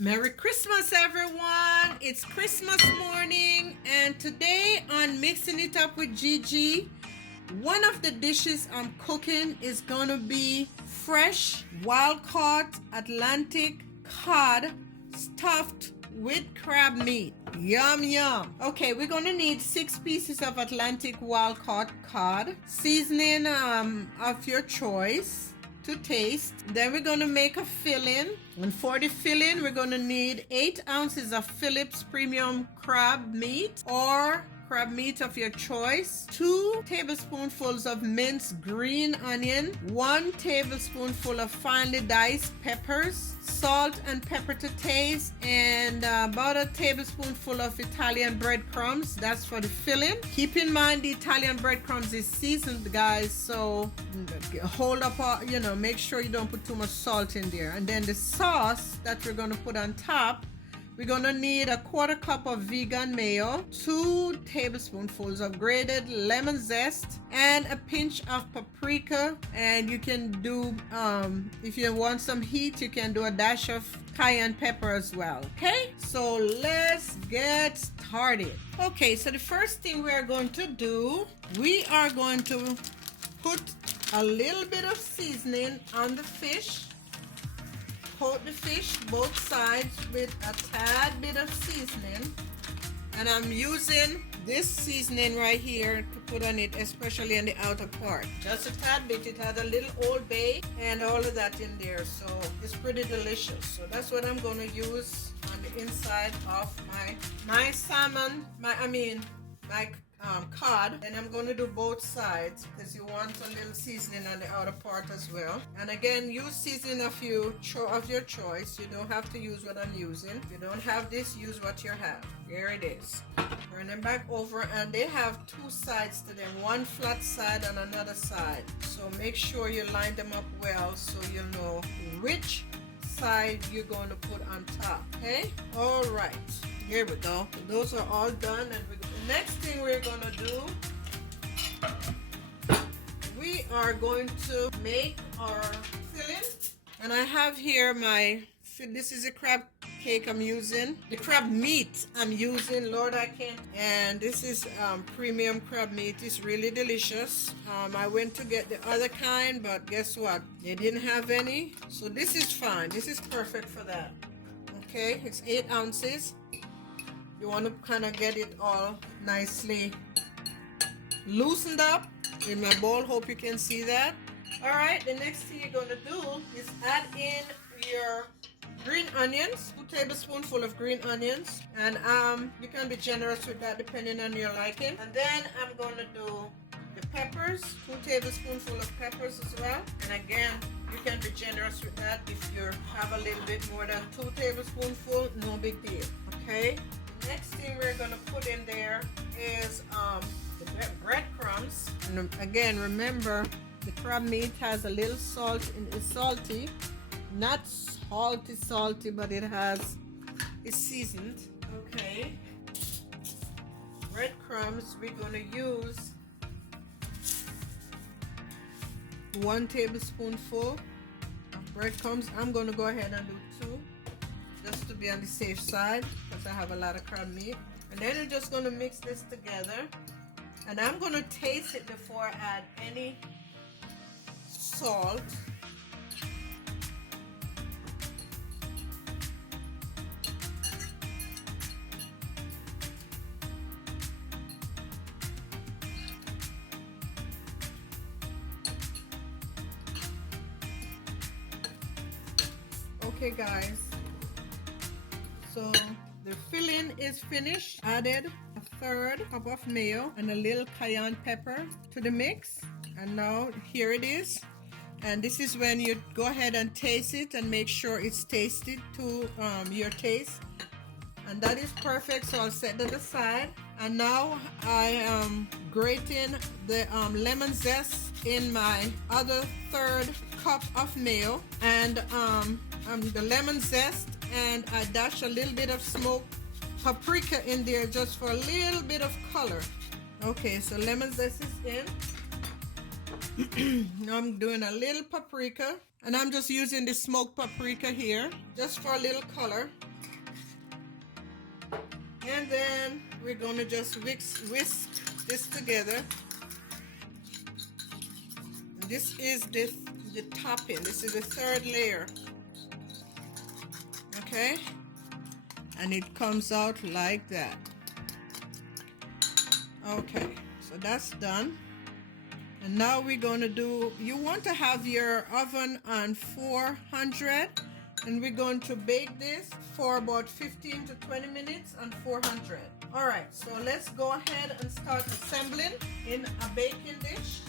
Merry Christmas, everyone! It's Christmas morning, and today on Mixing It Up with Gigi, one of the dishes I'm cooking is gonna be fresh, wild-caught Atlantic cod stuffed with crab meat. Yum, yum. Okay, we're gonna need 6 pieces of Atlantic wild-caught cod, seasoning of your choice to taste. Then we're gonna make a filling, and for the filling we're gonna need 8 ounces of Phillips premium crab meat or crab meat of your choice, 2 tablespoonfuls of minced green onion, 1 tablespoonful of finely diced peppers, salt and pepper to taste, and about a tablespoonful of Italian breadcrumbs. That's for the filling. Keep in mind the Italian breadcrumbs is seasoned, guys, so hold up, make sure you don't put too much salt in there. And then the sauce that we're going to put on top, we're going to need a 1/4 cup of vegan mayo, 2 tablespoonfuls of grated lemon zest, and a pinch of paprika. And you can do, if you want some heat, you can do a dash of cayenne pepper as well. Okay, so let's get started. Okay, so the first thing we're going to do, we are going to put a little bit of seasoning on the fish. Coat the fish both sides with a tad bit of seasoning, and I'm using this seasoning right here to put on it, especially in the outer part. Just a tad bit. It has a little Old Bay and all of that in there, so it's pretty delicious. So that's what I'm going to use on the inside of my salmon, my cod. And I'm going to do both sides because you want a little seasoning on the outer part as well. And again, use seasoning of your choice. You don't have to use what I'm using. If you don't have this, use what you have. Here it is. Turn them back over, and they have 2 sides to them, one flat side and another side. So make sure you line them up well so you know which side you're going to put on top. Okay, all right, here we go. Those are all done, and the next thing we're going to do, we are going to make our filling. And I have here this is a crab cake I'm using, the crab meat I'm using, Lord I can't. And this is premium crab meat. It's really delicious. I went to get the other kind, but guess what, they didn't have any, so this is fine. This is perfect for that. Okay, it's 8 ounces. You want to kind of get it all nicely loosened up in my bowl. Hope you can see that. All right, the next thing you're going to do is add in your green onions, 2 tablespoonfuls of green onions, and you can be generous with that depending on your liking. And then I'm going to do the peppers, 2 tablespoonfuls of peppers as well. And again, you can be generous with that. If you have a little bit more than 2 tablespoonfuls, no big deal. Okay, the next thing we're going to put in there is the breadcrumbs. And again, remember, the crab meat has a little salt in it. It's salty, not salty, but it's seasoned. Okay, breadcrumbs, we're going to use 1 tablespoonful of breadcrumbs. I'm going to go ahead and do 2 just to be on the safe side because I have a lot of crab meat. And then we're just going to mix this together, and I'm going to taste it before I add any salt. Okay guys, so the filling is finished. Added a 1/3 cup of mayo and a little cayenne pepper to the mix, and now here it is. And this is when you go ahead and taste it and make sure it's tasted to your taste, and that is perfect. So I'll set that aside, and now I am grating the lemon zest in my other 1/3 cup of mayo, and the lemon zest, and I dash a little bit of smoked paprika in there just for a little bit of color. Okay, so lemon zest is in. Now I'm doing a little paprika, and I'm just using the smoked paprika here just for a little color. And then we're gonna just whisk this together. And this is the topping. This is the third layer. Okay, and it comes out like that. Okay, so that's done. And now we're going to do, you want to have your oven on 400, and we're going to bake this for about 15 to 20 minutes on 400. All right, so let's go ahead and start assembling in a baking dish.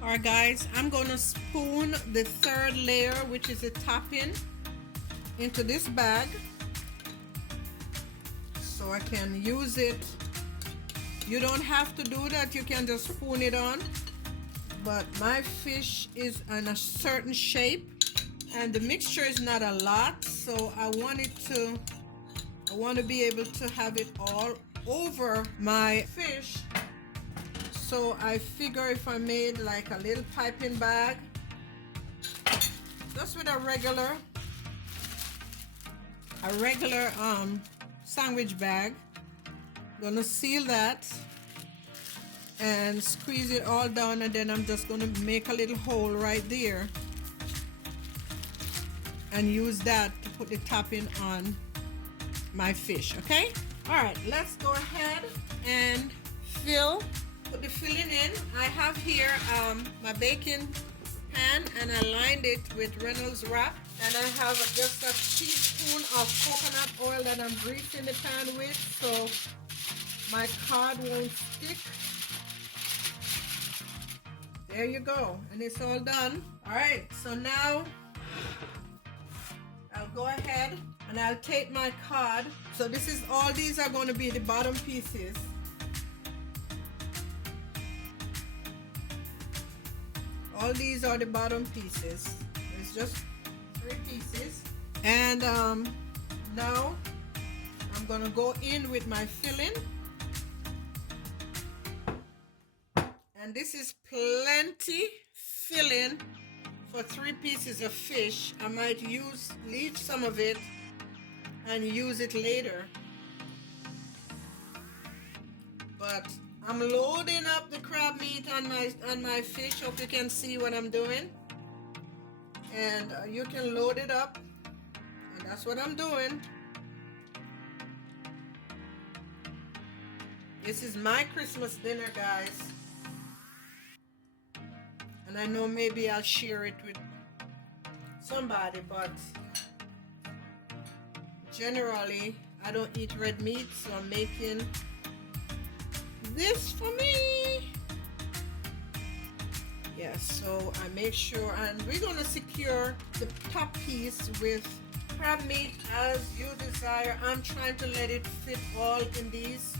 All right, guys, I'm going to spoon the third layer, which is the topping, into this bag so I can use it. You don't have to do that, you can just spoon it on, but my fish is in a certain shape and the mixture is not a lot, so I want to be able to have it all over my fish. So I figure if I made like a little piping bag, just with a regular sandwich bag, gonna seal that and squeeze it all down, and then I'm just gonna make a little hole right there and use that to put the topping on my fish. Okay, all right, let's go ahead and put the filling in. I have here my baking pan, and I lined it with Reynolds wrap, and I have just a teaspoon of coconut oil that I'm greasing the pan with so my card won't stick. There you go, and it's all done. All right, so now I'll go ahead and I'll take my card. So this is all, these are going to be the bottom pieces. All these are the bottom pieces. It's just 3 pieces. And now I'm gonna go in with my filling. And this is plenty filling for 3 pieces of fish. I might leave some of it and use it later. But I'm loading up the crab meat on my fish. Hope you can see what I'm doing. And you can load it up, and that's what I'm doing. This is my Christmas dinner, guys. And I know maybe I'll share it with somebody, but generally I don't eat red meat, so I'm making this for me. Yes, so I make sure, and we're going to secure the top piece with crab meat as you desire. I'm trying to let it fit all in these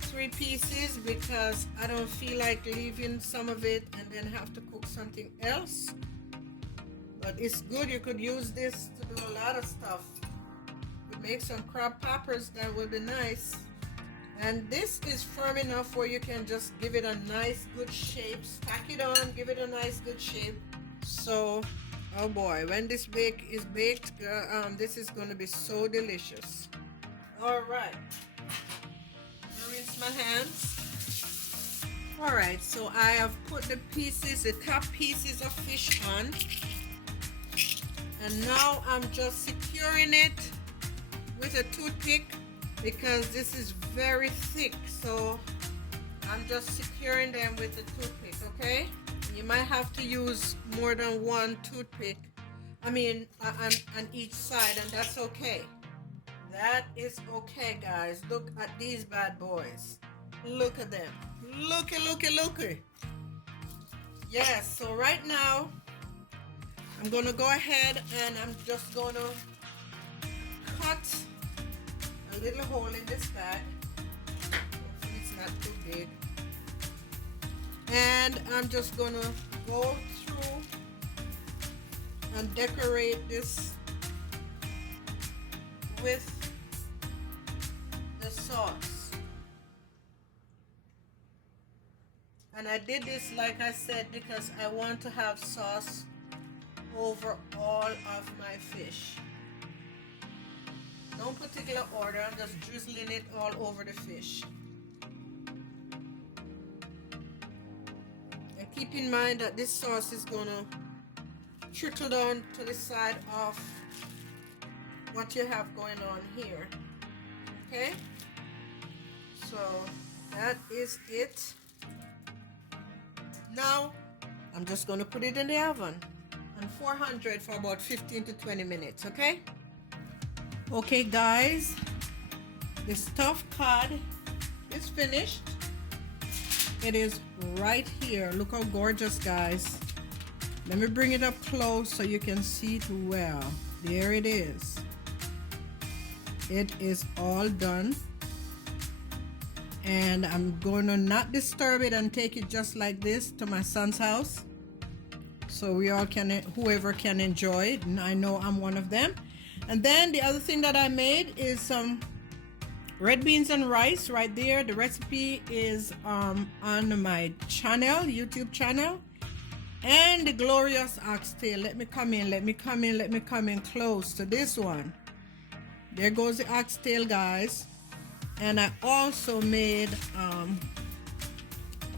3 pieces because I don't feel like leaving some of it and then have to cook something else. But it's good, you could use this to do a lot of stuff. You could make some crab poppers, that would be nice. And this is firm enough where you can just give it a nice good shape. Stack it on, give it a nice good shape. So, oh boy, when this is baked, this is going to be so delicious. All right. Rinse my hands. All right, so I have put the top pieces of fish on. And now I'm just securing it with a toothpick, because this is very thick, so I'm just securing them with a toothpick. Okay, you might have to use more than one toothpick, on each side, and that's okay. That is okay, guys. Look at these bad boys. Look at them. Looky. Yes, so right now I'm gonna go ahead and I'm just gonna cut a little hole in this bag. Hopefully it's not too big. And I'm just gonna go through and decorate this with the sauce. And I did this, like I said, because I want to have sauce over all of my fish. No particular order, I'm just drizzling it all over the fish. And keep in mind that this sauce is gonna trickle down to the side of what you have going on here. Okay, so that is it. Now I'm just gonna put it in the oven on 400 for about 15 to 20 minutes. Okay guys, the stuffed cod is finished. It is right here. Look how gorgeous, guys. Let me bring it up close so you can see it well. There it is. It is all done. And I'm going to not disturb it and take it just like this to my son's house, so we all can, whoever can enjoy it, and I know I'm one of them. And then the other thing that I made is some red beans and rice right there. The recipe is on my channel, YouTube channel. And the glorious oxtail. Let me come in close to this one. There goes the oxtail, guys. And I also made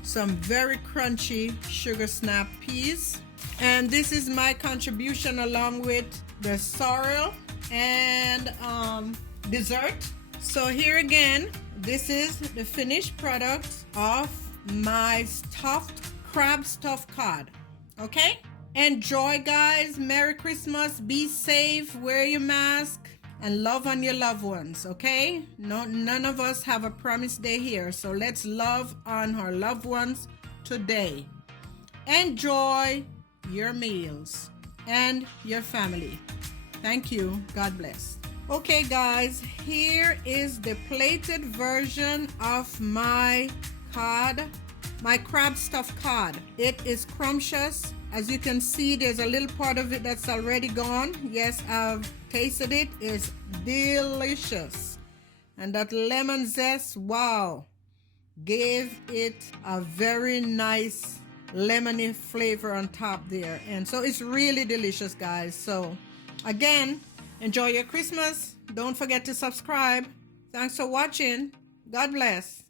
some very crunchy sugar snap peas. And this is my contribution along with the sorrel and dessert. So here again, this is the finished product of my crab stuffed cod. Okay? Enjoy, guys. Merry Christmas. Be safe. Wear your mask. And love on your loved ones, okay? None of us have a promised day here, so let's love on our loved ones today. Enjoy your meals and your family. Thank you. God bless. Okay, guys, here is the plated version of my cod, my crab stuffed cod. It is scrumptious. As you can see, there's a little part of it that's already gone. Yes, I've tasted it. It's delicious. And that lemon zest, wow, gave it a very nice lemony flavor on top there. And so it's really delicious, guys. So again, enjoy your Christmas. Don't forget to subscribe. Thanks for watching. God bless.